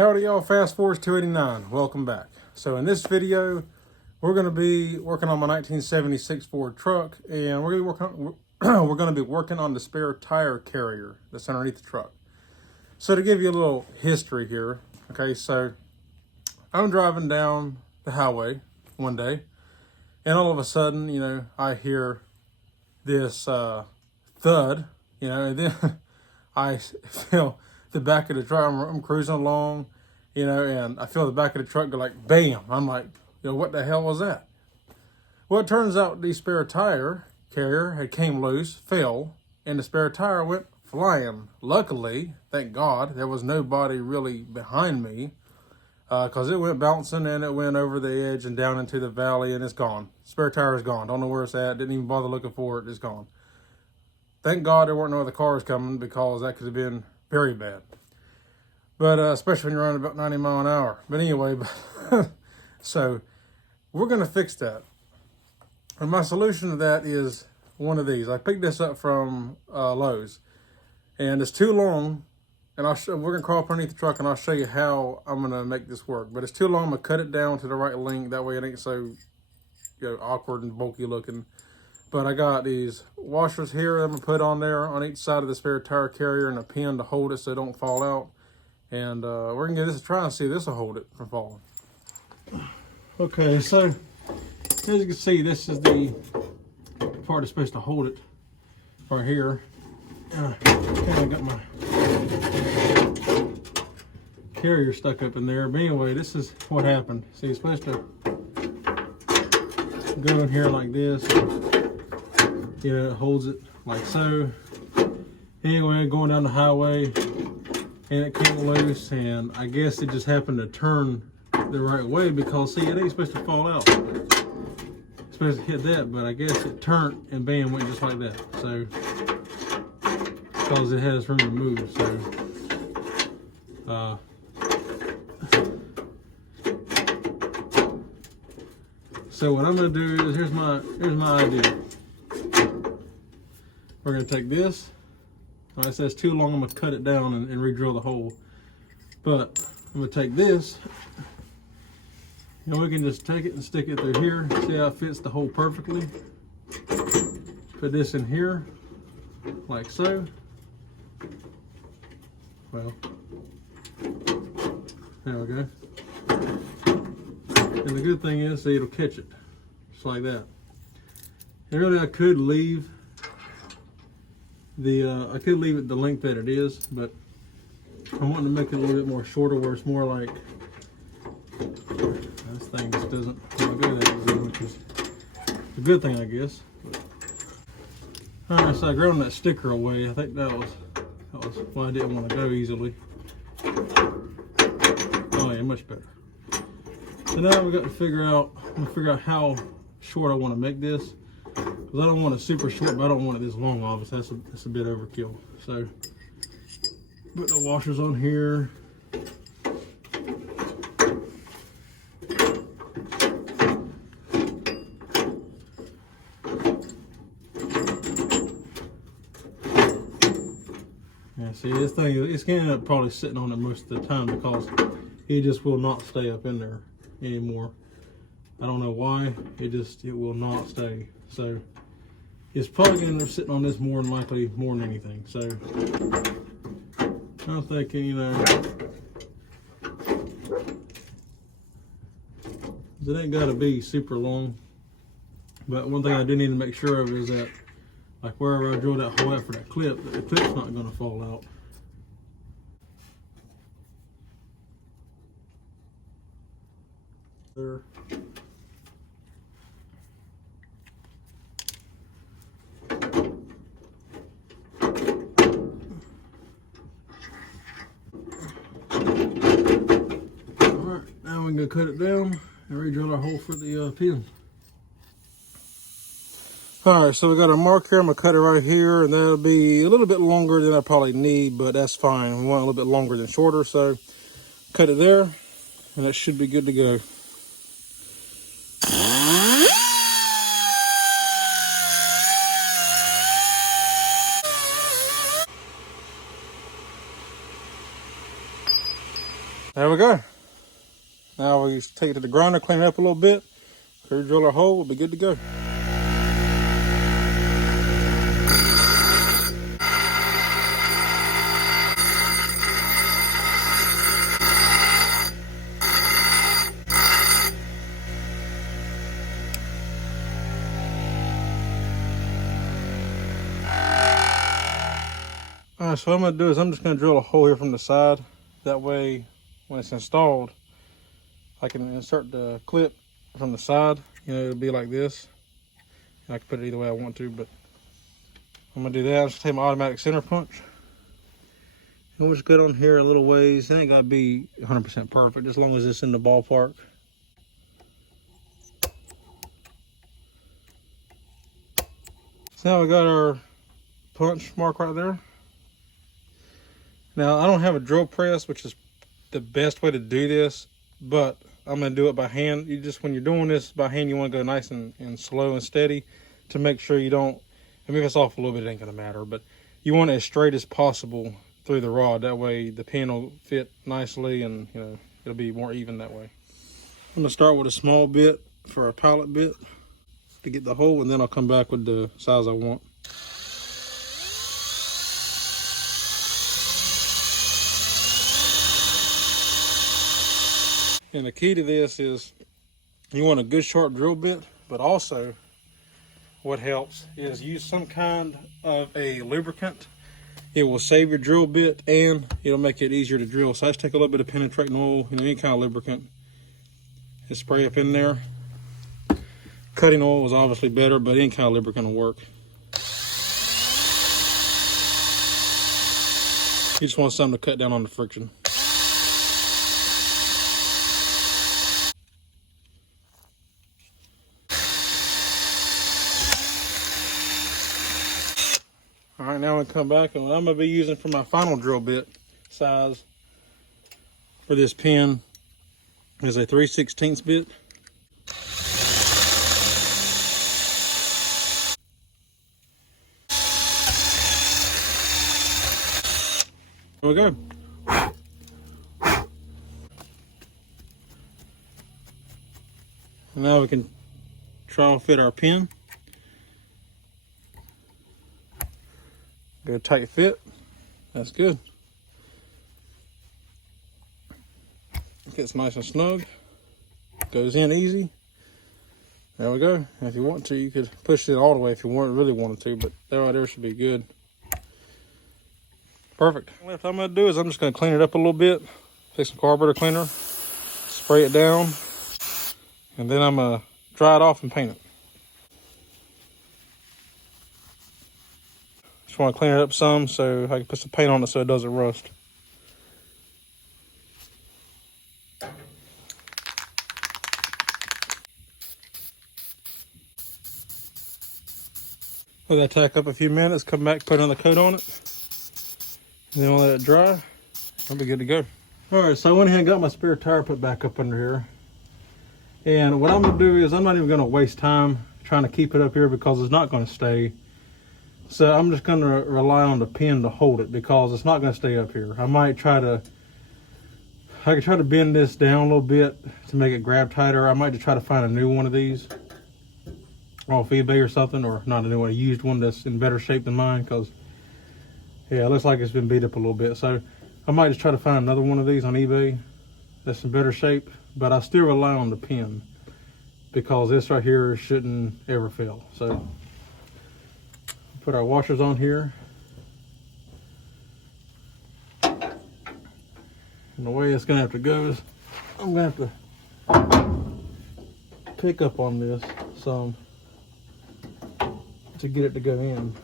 Howdy y'all, Fast Forwards 289, welcome back. So in this video, we're going to be working on my 1976 Ford truck, and we're going to be working on the spare tire carrier that's underneath the truck. So to give you a little history here, okay, so I'm driving down the highway one day, and all of a sudden, I hear this thud, and then I feel the back of the truck. I'm cruising along, and I feel the back of the truck go like bam. I'm like, what the hell was that? Well, it turns out the spare tire carrier had came loose, fell, and the spare tire went flying. Luckily, thank God, there was nobody really behind me, because it went bouncing and it went over the edge and down into the valley, and it's gone. Spare tire is gone. Don't know where it's at. Didn't even bother looking for it. It's gone. Thank God there weren't no other cars coming, because that could have been very bad. But especially when you're running about 90 miles an hour. But anyway, so we're going to fix that. And my solution to that is one of these. I picked this up from Lowe's. And it's too long. And we're going to crawl up underneath the truck, and I'll show you how I'm going to make this work. But it's too long. I'm going to cut it down to the right length. That way it ain't so awkward and bulky looking. But I got these washers here I'm going to put on there on each side of the spare tire carrier, and a pin to hold it so it don't fall out. And we're going to give this a try and see if this will hold it from falling. Okay, so as you can see, this is the part that's supposed to hold it right here. I got my carrier stuck up in there. But anyway, this is what happened. See, it's supposed to go in here like this. It holds it like so. Anyway, going down the highway, and it came loose, and I guess it just happened to turn the right way, because see, it ain't supposed to fall out. It's supposed to hit that, but I guess it turned and bam, went just like that. So, because it has room to move. So what I'm gonna do is, here's my idea. We're going to take this. When it says too long, I'm going to cut it down and re-drill the hole. But I'm going to take this, and we can just take it and stick it through here. See how it fits the hole perfectly. Put this in here, like so. Well, there we go. And the good thing is, see, it'll catch it, just like that. And really, I could leave it the length that it is, but I'm wanting to make it a little bit more shorter, where it's more like this thing just doesn't go that easy, which is a good thing, I guess. All right, so I ground that sticker away. I think that was why I didn't want to go easily. Oh yeah, much better. So now we got to figure out how short I want to make this. Because I don't want it super short, but I don't want it this long, obviously. That's a bit overkill. So, put the washers on here. Yeah, see, this thing, it's going to end up probably sitting on it most of the time, because it just will not stay up in there anymore. I don't know why, it will not stay. So, it's probably going to end up sitting on this more than likely, more than anything. So, I'm thinking, it ain't got to be super long. But one thing I do need to make sure of is that, like wherever I drill that hole out for that clip, the clip's not going to fall out. There. Now we're going to cut it down and re-drill our hole for the pin. Alright, so we got our mark here. I'm going to cut it right here, and that'll be a little bit longer than I probably need, but that's fine. We want a little bit longer than shorter, so cut it there, and that should be good to go. There we go. Now we take it to the grinder, clean it up a little bit, curve drill our hole, we'll be good to go. Alright, so what I'm going to do is I'm just going to drill a hole here from the side. That way, when it's installed, I can insert the clip from the side. You know, it'll be like this. I can put it either way I want to, but I'm going to do that. I'm just take my automatic center punch. And we'll just go on here a little ways. It ain't got to be 100% perfect, as long as it's in the ballpark. So now we got our punch mark right there. Now, I don't have a drill press, which is the best way to do this, but I'm going to do it by hand. When you're doing this by hand, you want to go nice and slow and steady to make sure you don't, I mean, if it's off a little bit, it ain't going to matter, but you want it as straight as possible through the rod. That way the pin will fit nicely and, you know, it'll be more even that way. I'm going to start with a small bit for a pilot bit to get the hole, and then I'll come back with the size I want. And the key to this is you want a good sharp drill bit, but also what helps is use some kind of a lubricant. It will save your drill bit and it'll make it easier to drill. So I just take a little bit of penetrating oil, you know, any kind of lubricant, and spray up in there. Cutting oil is obviously better, but any kind of lubricant will work. You just want something to cut down on the friction. All right, now I'm gonna come back, and what I'm gonna be using for my final drill bit size for this pin is a 3/16 bit. There we go. And now we can try to fit our pin. Good tight fit. That's good. Gets nice and snug. Goes in easy. There we go. And if you want to, you could push it all the way if you really wanted to, but that right there should be good. Perfect. What I'm going to do is I'm just going to clean it up a little bit. Take some carburetor cleaner, spray it down, and then I'm going to dry it off and paint it. Just want to clean it up some so I can put some paint on it so it doesn't rust. Let that tack up a few minutes, come back, put another coat on it. And then we'll let it dry. I'll be good to go. All right, so I went ahead and got my spare tire put back up under here. And what I'm gonna do is I'm not even gonna waste time trying to keep it up here because it's not gonna stay. So I'm just gonna rely on the pin to hold it because it's not gonna stay up here. I could try to bend this down a little bit to make it grab tighter. I might just try to find a new one of these off eBay or something, or not a new one, a used one that's in better shape than mine, because yeah, it looks like it's been beat up a little bit. So I might just try to find another one of these on eBay that's in better shape, but I still rely on the pin because this right here shouldn't ever fail. So put our washers on here. And the way it's gonna have to go is I'm gonna have to pick up on this some to get it to go in.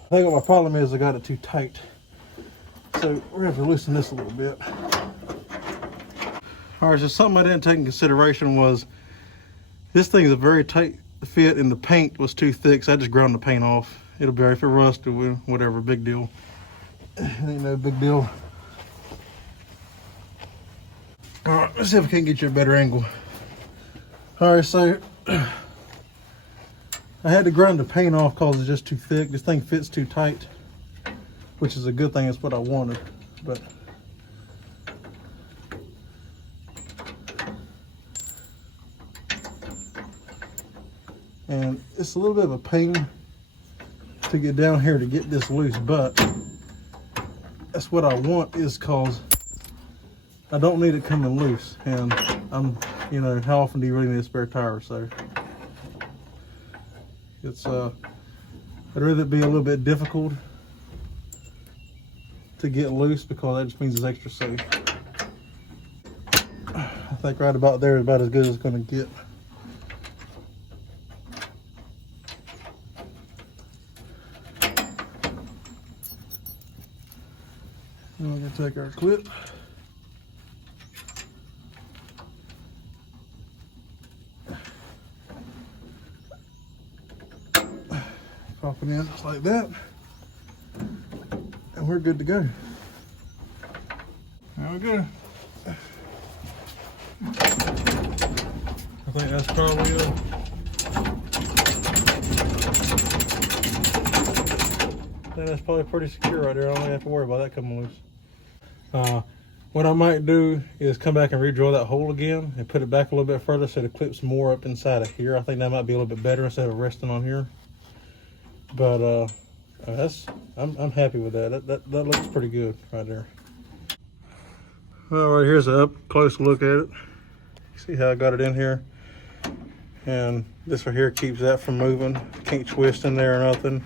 I think what my problem is I got it too tight. So we're gonna have to loosen this a little bit. All right, so something I didn't take in consideration was this thing is a very tight fit and the paint was too thick, so I just ground the paint off. It'll be all right if it rusts or whatever, big deal. It ain't no big deal. All right, let's see if I can get you a better angle. All right, so I had to grind the paint off because it's just too thick. This thing fits too tight, which is a good thing. It's what I wanted. But and it's a little bit of a pain to get down here to get this loose, but that's what I want, is cause I don't need it coming loose, and you know, how often do you really need a spare tire? So it's I'd rather it be a little bit difficult to get loose, because that just means it's extra safe. I think right about there is about as good as it's going to get. And we're going to take our clip. Pop it in just like that. And we're good to go. There we go. I think that's probably it. I think that's probably pretty secure right there. I don't have to worry about that coming loose. What I might do is come back and redraw that hole again and put it back a little bit further so the clip's more up inside of here. I think that might be a little bit better instead of resting on here. But I'm happy with that. That looks pretty good right there. Well, right here's an up close look at it. See how I got it in here, and this right here keeps that from moving. Can't twist in there or nothing.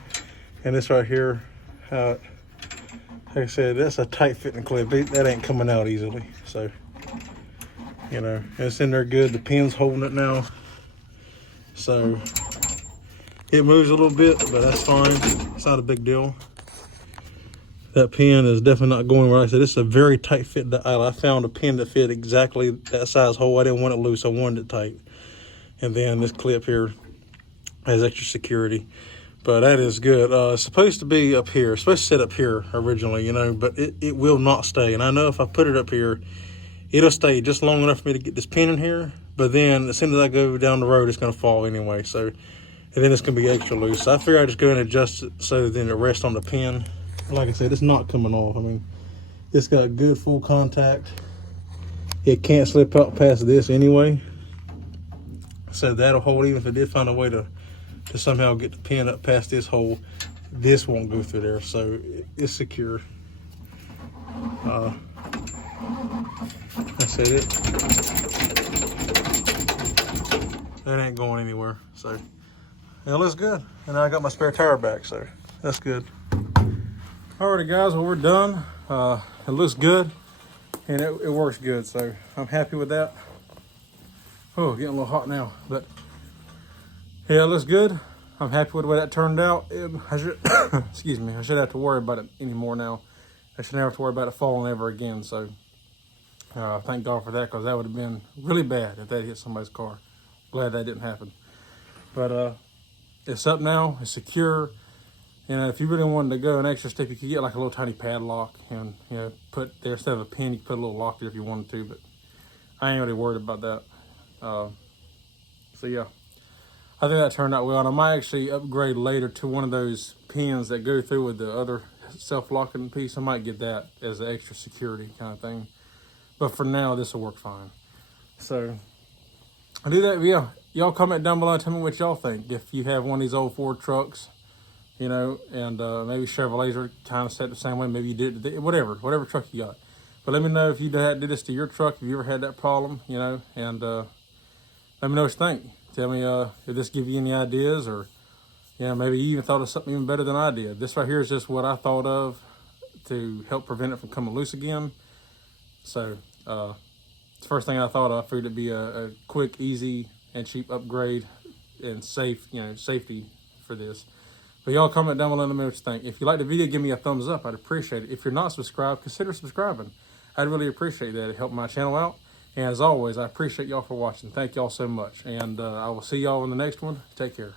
And this right here, like I said, that's a tight fitting clip. That ain't coming out easily. So, you know, it's in there good. The pin's holding it now. So it moves a little bit, but that's fine. It's not a big deal. That pin is definitely not going where I said. It's a very tight fit dial. I found a pin that fit exactly that size hole. I didn't want it loose. I wanted it tight. And then this clip here has extra security. But that is good. It's supposed to be up here. It's supposed to sit up here originally, you know, but it will not stay. And I know if I put it up here, it'll stay just long enough for me to get this pin in here. But then as soon as I go down the road, it's going to fall anyway. So, and then it's going to be extra loose. So I figure I just go and adjust it so then it rests on the pin. Like I said, it's not coming off. I mean, it's got good full contact. It can't slip out past this anyway. So that'll hold. Even if it did find a way to somehow get the pin up past this hole, this won't go through there. So it's secure. That's it. That ain't going anywhere. So it looks good. And I got my spare tire back, so that's good. Alrighty guys, well, we're done. It looks good and it works good, so I'm happy with that. Oh, getting a little hot now, but yeah, it looks good. I'm happy with the way that turned out. I should, excuse me, I shouldn't have to worry about it anymore now. I should never have to worry about it falling ever again, so thank God for that, because that would have been really bad if that hit somebody's car. Glad that didn't happen. But it's up now, it's secure. And if you really wanted to go an extra step, you could get like a little tiny padlock and, you know, put there instead of a pin, you could put a little lock there if you wanted to, but I ain't really worried about that. So yeah, I think that turned out well. And I might actually upgrade later to one of those pins that go through with the other self-locking piece. I might get that as an extra security kind of thing. But for now, this will work fine. So I do that. Yeah, y'all comment down below and tell me what y'all think. If you have one of these old Ford trucks, you know, and maybe Chevrolets are kind of set the same way. Maybe you did, whatever truck you got. But let me know if you did this to your truck, if you ever had that problem, you know, and let me know what you think. Tell me if this give you any ideas, or, you know, maybe you even thought of something even better than I did. This right here is just what I thought of to help prevent it from coming loose again. So it's the first thing I thought of. I figured it'd be a quick, easy, and cheap upgrade and safe, you know, safety for this. But y'all comment down below and let me know what you think. If you like the video, give me a thumbs up. I'd appreciate it. If you're not subscribed, consider subscribing. I'd really appreciate that. It helped my channel out. And as always, I appreciate y'all for watching. Thank y'all so much. And I will see y'all in the next one. Take care.